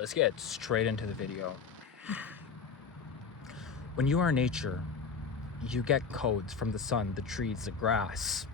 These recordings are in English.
let's get straight into the video. When you are in nature, you get codes from the sun, the trees, the grass,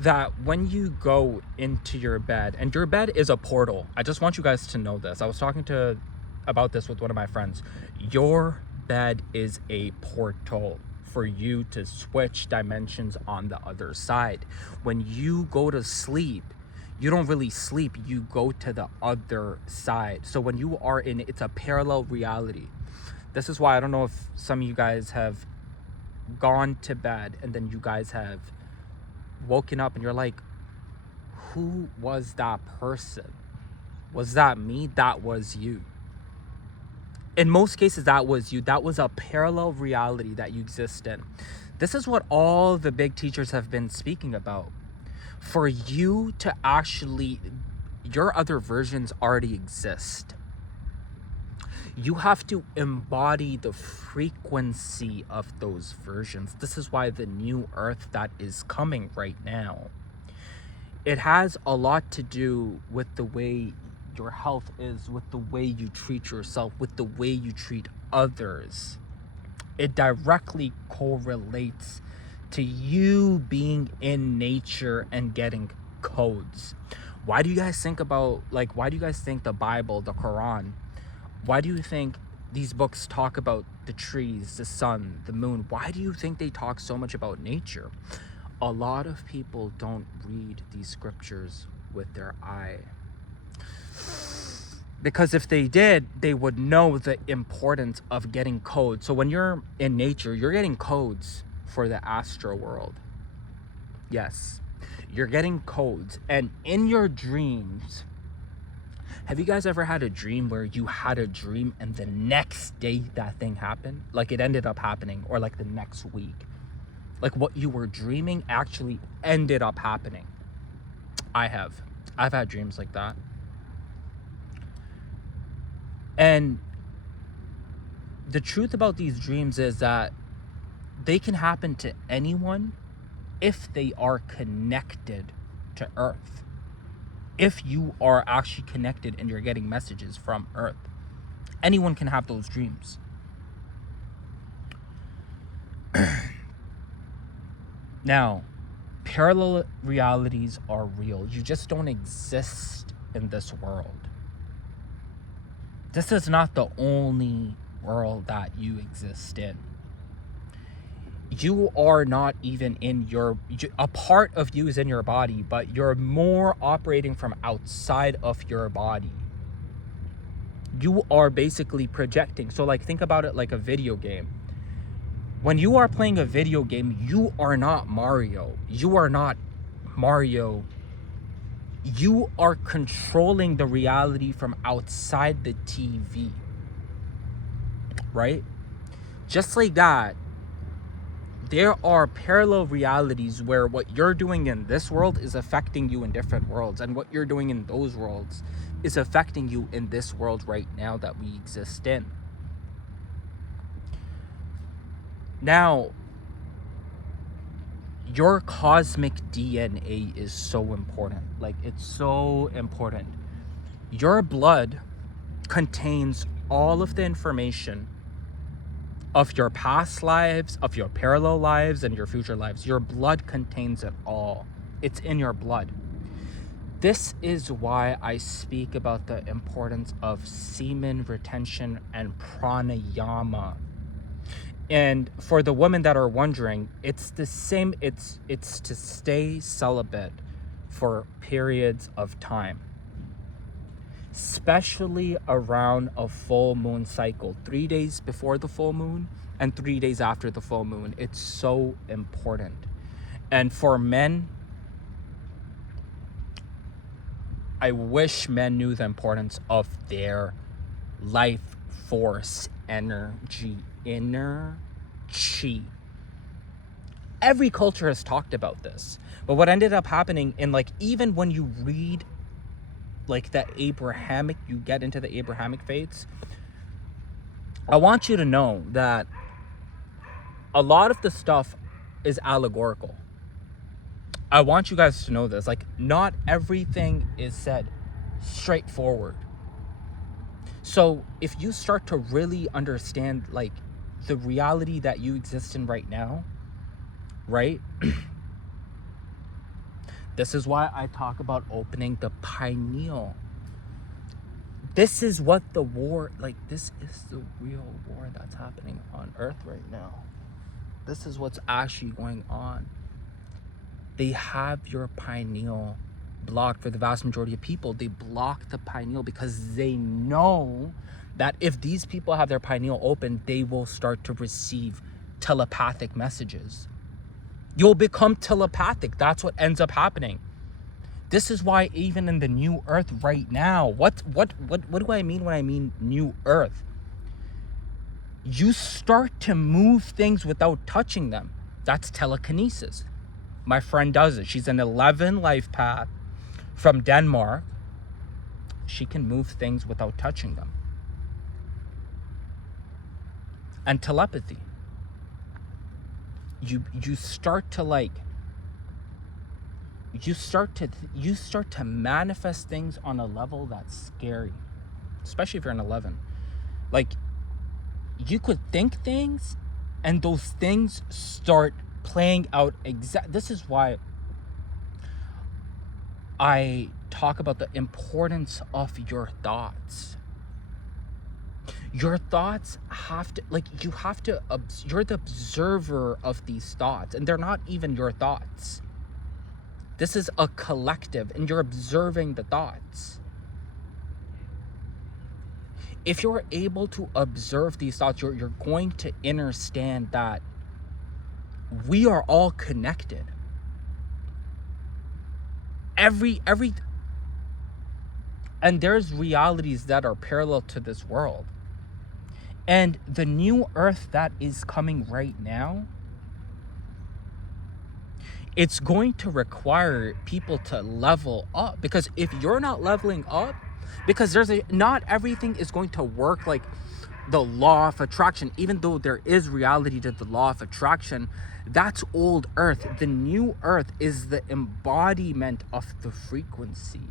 that when you go into your bed, and your bed is a portal. I just want you guys to know this. I was talking about this with one of my friends. Your bed is a portal for you to switch dimensions on the other side. When you go to sleep, you don't really sleep, you go to the other side. So when you are in, it's a parallel reality. This is why I don't know if some of you guys have gone to bed and then you guys have woken up and you're like, who was that person? Was that me? That was you. In most cases, that was you. That was a parallel reality that you exist in. This is what all the big teachers have been speaking about. For you to actually, your other versions already exist. You have to embody the frequency of those versions. This is why the new earth that is coming right now, it has a lot to do with the way your health is, with the way you treat yourself, with the way you treat others. It directly correlates to you being in nature and getting codes. Why do you guys think the Bible, the Quran, why do you think these books talk about the trees, the sun, the moon? Why do you think they talk so much about nature? A lot of people don't read these scriptures with their eye. Because if they did, they would know the importance of getting codes. So when you're in nature, you're getting codes for the astral world. Yes, you're getting codes. And in your dreams, have you guys ever had a dream where you had a dream and the next day that thing happened? Like it ended up happening, or like the next week. Like what you were dreaming actually ended up happening. I've had dreams like that. And the truth about these dreams is that they can happen to anyone if they are connected to Earth. If you are actually connected and you're getting messages from Earth, anyone can have those dreams. Now, parallel realities are real. You just don't exist in this world. This is not the only world that you exist in. You are not even in a part of you is in your body, but you're more operating from outside of your body. You are basically projecting. So like, think about it like a video game. When you are playing a video game, you are not Mario. You are not Mario. You are controlling the reality from outside the TV. Right? Just like that, there are parallel realities where what you're doing in this world is affecting you in different worlds, and what you're doing in those worlds is affecting you in this world right now that we exist in. Now, your cosmic DNA is so important. Like, it's so important. Your blood contains all of the information of your past lives, of your parallel lives, and your future lives. Your blood contains it all. It's in your blood. This is why I speak about the importance of semen retention and pranayama. And for the women that are wondering, it's the same. It's to stay celibate for periods of time, especially around a full moon cycle, 3 days before the full moon and 3 days after the full moon. It's so important. And for men, I wish men knew the importance of their life force energy, inner chi. Every culture has talked about this. But what ended up happening in, like, even when you read like the Abrahamic, you get into the Abrahamic faiths, I want you to know that a lot of the stuff is allegorical. I want you guys to know this. Like, not everything is said straightforward. So if you start to really understand like the reality that you exist in right now, right? This is why I talk about opening the pineal. This is what the war, like, this is the real war that's happening on Earth right now. This is what's actually going on. They have your pineal blocked. For the vast majority of people, they block the pineal because they know that if these people have their pineal open, they will start to receive telepathic messages. You'll become telepathic. That's what ends up happening. This is why even in the new Earth right now, what do I mean when I mean new Earth? You start to move things without touching them. That's telekinesis. My friend does it. She's an 11 life path from Denmark. She can move things without touching them. And telepathy. You start to like, you start to manifest things on a level that's scary, especially if you're an 11. Like, you could think things and those things start playing out this is why I talk about the importance of your thoughts. Your thoughts have to, like, you're the observer of these thoughts, and they're not even your thoughts. This is a collective, and you're observing the thoughts. If you're able to observe these thoughts, you're going to understand that we are all connected. And there's realities that are parallel to this world. And the new Earth that is coming right now, it's going to require people to level up. Because if you're not leveling up, because not everything is going to work like the law of attraction. Even though there is reality to the law of attraction, that's old Earth. The new Earth is the embodiment of the frequency.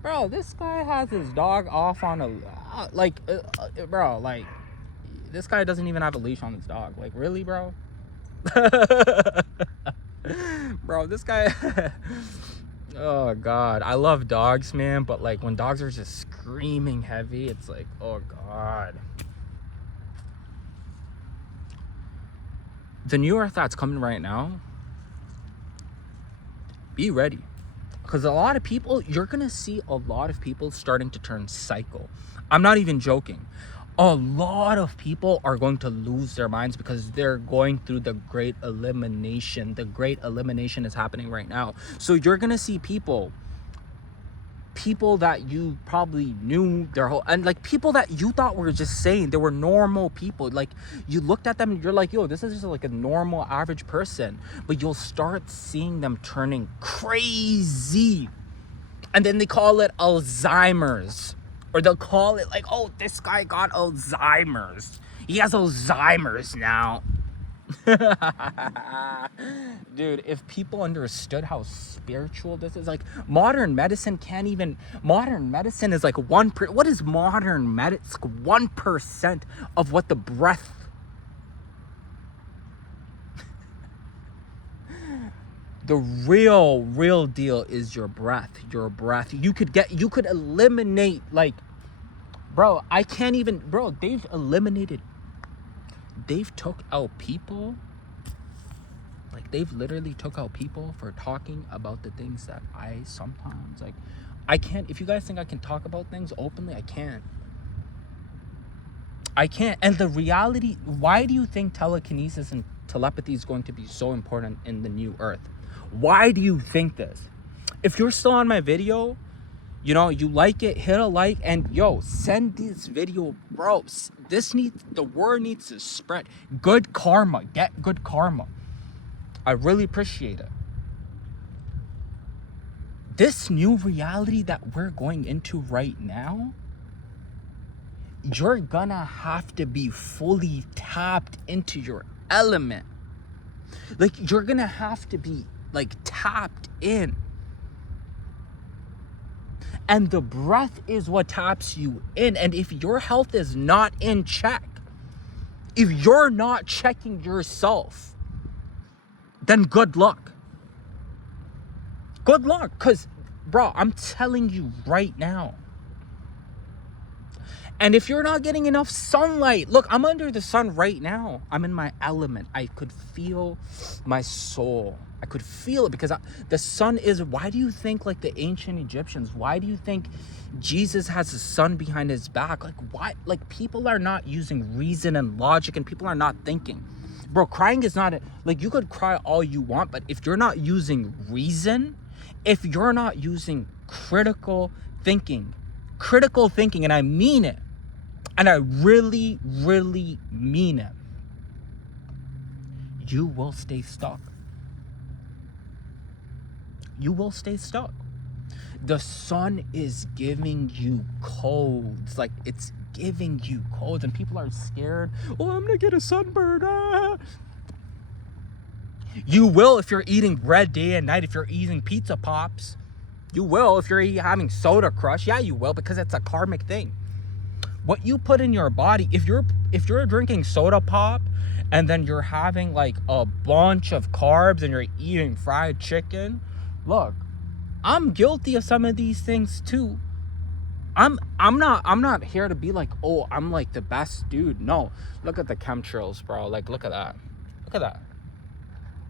Bro, this guy has his dog off on a bro, like, this guy doesn't even have a leash on his dog. Like, really, bro? Bro, this guy oh god, I love dogs, man, but like when dogs are just screaming heavy, it's like, oh god. The new Earth that's coming right now, be ready. Because a lot of people, you're gonna see a lot of people starting to turn psycho. I'm not even joking. A lot of people are going to lose their minds because they're going through the great elimination. The great elimination is happening right now. So you're gonna see people that you probably knew their whole, and like people that you thought were just saying they were normal people. Like, you looked at them and you're like, yo, this is just like a normal average person. But you'll start seeing them turning crazy. And then they call it Alzheimer's. Or they'll call it like, oh, this guy got Alzheimer's. He has Alzheimer's now. Dude, if people understood how spiritual this is, like, modern medicine is like what is modern medicine? 1% of what the breath. The real deal is your breath. You could eliminate, like, bro, they've took out people. Like, they've literally took out people for talking about the things that I sometimes, like, I can't. If you guys think I can talk about things openly, I can't. And the reality, why do you think telekinesis and telepathy is going to be so important in the new Earth? Why do you think this? If you're still on my video, you know, you like it, hit a like, and yo, send this video, bro. The word needs to spread. Good karma. Get good karma. I really appreciate it. This new reality that we're going into right now, you're gonna have to be fully tapped into your element. Like, you're gonna have to be, like, tapped in. And the breath is what taps you in. And if your health is not in check, if you're not checking yourself, then good luck. Good luck. Because, bro, I'm telling you right now. And if you're not getting enough sunlight, look, I'm under the sun right now. I'm in my element. I could feel my soul. I could feel it because the sun is, why do you think like the ancient Egyptians, why do you think Jesus has a sun behind his back? Like, why? Like, people are not using reason and logic, and people are not thinking. Bro, crying is not, like, you could cry all you want, but if you're not using reason, if you're not using critical thinking, and I mean it, and I really, really mean it, you will stay stuck. You will stay stuck. The sun is giving you codes. Like, it's giving you codes, and people are scared. Oh, I'm gonna get a sunburn. Ah. You will if you're eating bread day and night, if you're eating pizza pops. You will if you're having soda crush. Yeah, you will, because it's a karmic thing. What you put in your body, if you're drinking soda pop and then you're having like a bunch of carbs and you're eating fried chicken, look, I'm guilty of some of these things too. I'm not here to be like, oh, I'm like the best dude. No, look at the chemtrails, bro. Like, look at that. Look at that.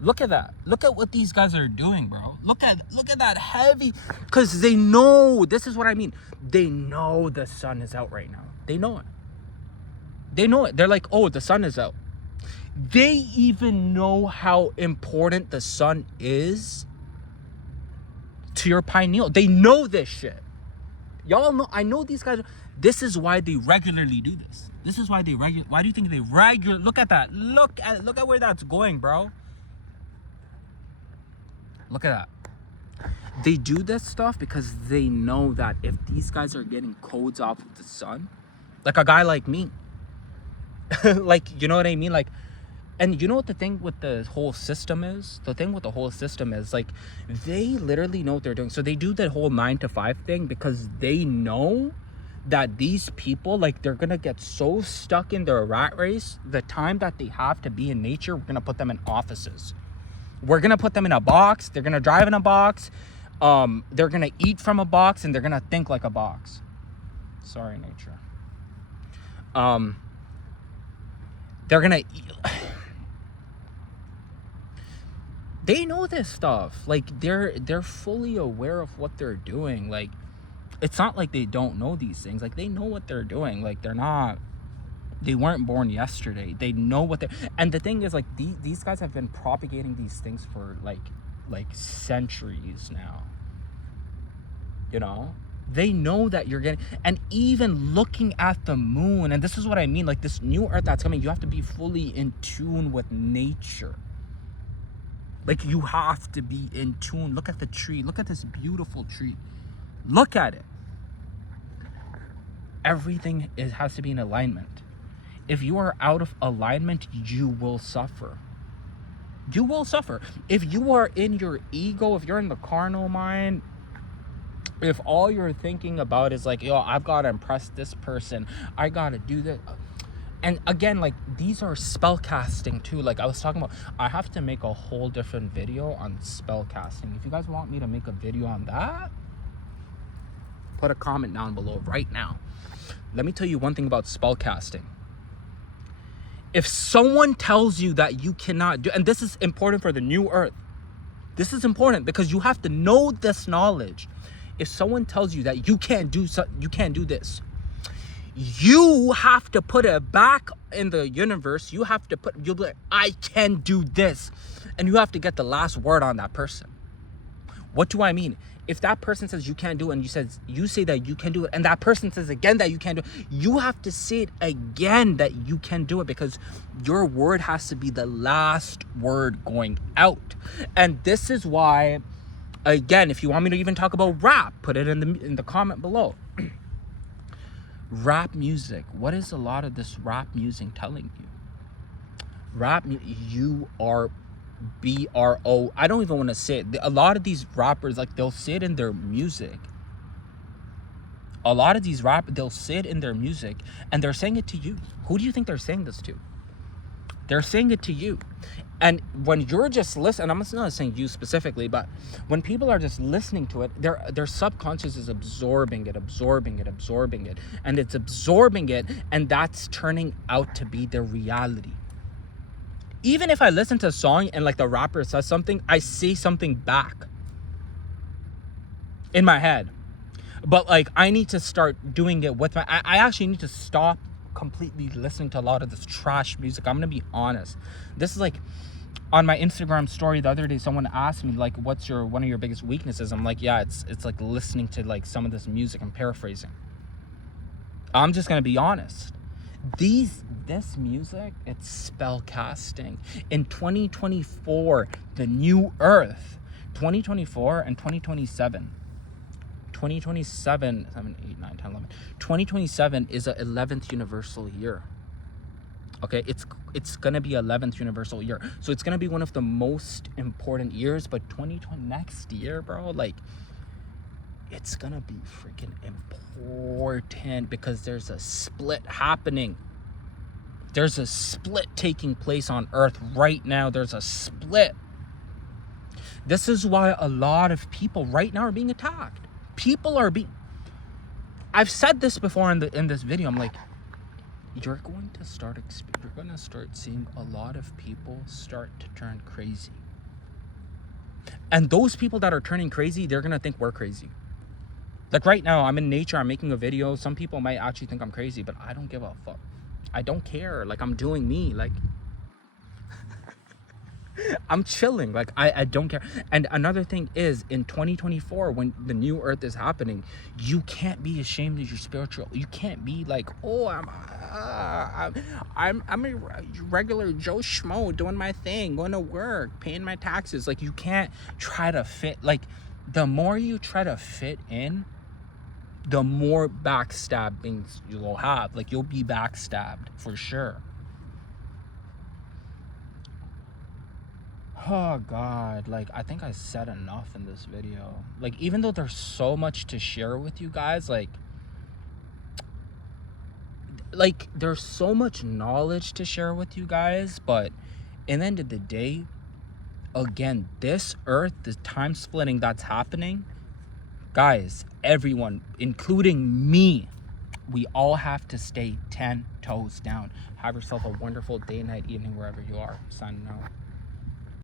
Look at that. Look at what these guys are doing, bro. Look at that heavy, because they know, this is what I mean. They know the sun is out right now. They know it. They know it. They're like, oh, the sun is out. They even know how important the sun is to your pineal. They know this shit. Y'all know, I know these guys. This is why they regularly do this. This is why they why do you think they regularly, look at that. Look at where that's going, bro. Look at that. They do this stuff because they know that if these guys are getting codes off of the sun, like a guy like me, like, you know what I mean? Like, and you know what the thing with the whole system is? The thing with the whole system is, like, they literally know what they're doing. So they do that whole 9 to 5 thing because they know that these people, like, they're gonna get so stuck in their rat race. The time that they have to be in nature, we're gonna put them in offices. We're gonna put them in a box. They're gonna drive in a box. They're gonna eat from a box, and they're gonna think like a box. Sorry, nature. They're gonna eat. They know this stuff. Like, they're fully aware of what they're doing. Like, it's not like they don't know these things. Like, they know what they're doing. Like, they weren't born yesterday. They know what they're, and the thing is, like, these guys have been propagating these things for like centuries now. You know, they know that you're getting, and even looking at the moon, and this is what I mean, like, this new earth that's coming, you have to be fully in tune with nature. Like, you have to be in tune. Look at the tree. Look at this beautiful tree. Look at it. Everything has to be in alignment. If you are out of alignment, you will suffer. You will suffer. If you are in your ego, if you're in the carnal mind, if all you're thinking about is like, yo, I've got to impress this person, I got to do this. And again, like, these are spell casting too. Like I was talking about, I have to make a whole different video on spell casting. If you guys want me to make a video on that, put a comment down below right now. Let me tell you one thing about spell casting. If someone tells you that you cannot do, and this is important for the new earth, this is important because you have to know this knowledge. If someone tells you that you can't do this, you have to put it back in the universe. You'll be like, I can do this. And you have to get the last word on that person. What do I mean? If that person says you can't do it, and you say that you can do it, and that person says again that you can't do it, you have to say it again that you can do it, because your word has to be the last word going out. And this is why, again, if you want me to even talk about rap, put it in the comment below. Rap music. What is a lot of this rap music telling you? You are BRO. I don't even want to say it. A lot of these rappers, like, they'll say it in their music. A lot of these they'll sit in their music and they're saying it to you. Who do you think they're saying this to? They're saying it to you. And when you're just listening, I'm not saying you specifically, but when people are just listening to it, their subconscious is absorbing it, and it's absorbing it, and that's turning out to be their reality. Even if I listen to a song and like the rapper says something, I say something back in my head. But like, I need to start doing it with I actually need to stop completely listening to a lot of this trash music. I'm gonna be honest. This is like, on my Instagram story the other day, someone asked me like, what's one of your biggest weaknesses? I'm like, yeah, it's like listening to like some of this music. I'm paraphrasing. I'm just gonna be honest. This music, it's spell casting. In 2024, the new earth, 2024 and 2027 7, 8, 9, 10, 11. 2027 is a 11th universal year. Okay, it's gonna be 11th universal year. So it's gonna be one of the most important years. But 2020 next year, bro, like, it's gonna be freaking important because there's a split happening. There's a split taking place on Earth right now. There's a split. This is why a lot of people right now are being attacked. I've said this before in this video. I'm like, you're going to start seeing a lot of people start to turn crazy. And those people that are turning crazy, they're gonna think we're crazy. Like right now, I'm in nature, I'm making a video. Some people might actually think I'm crazy, but I don't give a fuck. I don't care. Like, I'm doing me. Like, I'm chilling. Like, I don't care. And another thing is, in 2024, when the new earth is happening, you can't be ashamed of your spiritual. You can't be like, oh, I'm a regular Joe Schmo doing my thing, going to work, paying my taxes. Like, you can't try to fit. Like, the more you try to fit in, the more backstabbings you'll have. Like, you'll be backstabbed for sure. Oh God, like, I think I said enough in this video. Like, even though there's so much to share with you guys, like there's so much knowledge to share with you guys, but in the end of the day, again, this earth, the time splitting that's happening, guys, everyone, including me, we all have to stay 10 toes down. Have yourself a wonderful day, night, evening, wherever you are. Signing out.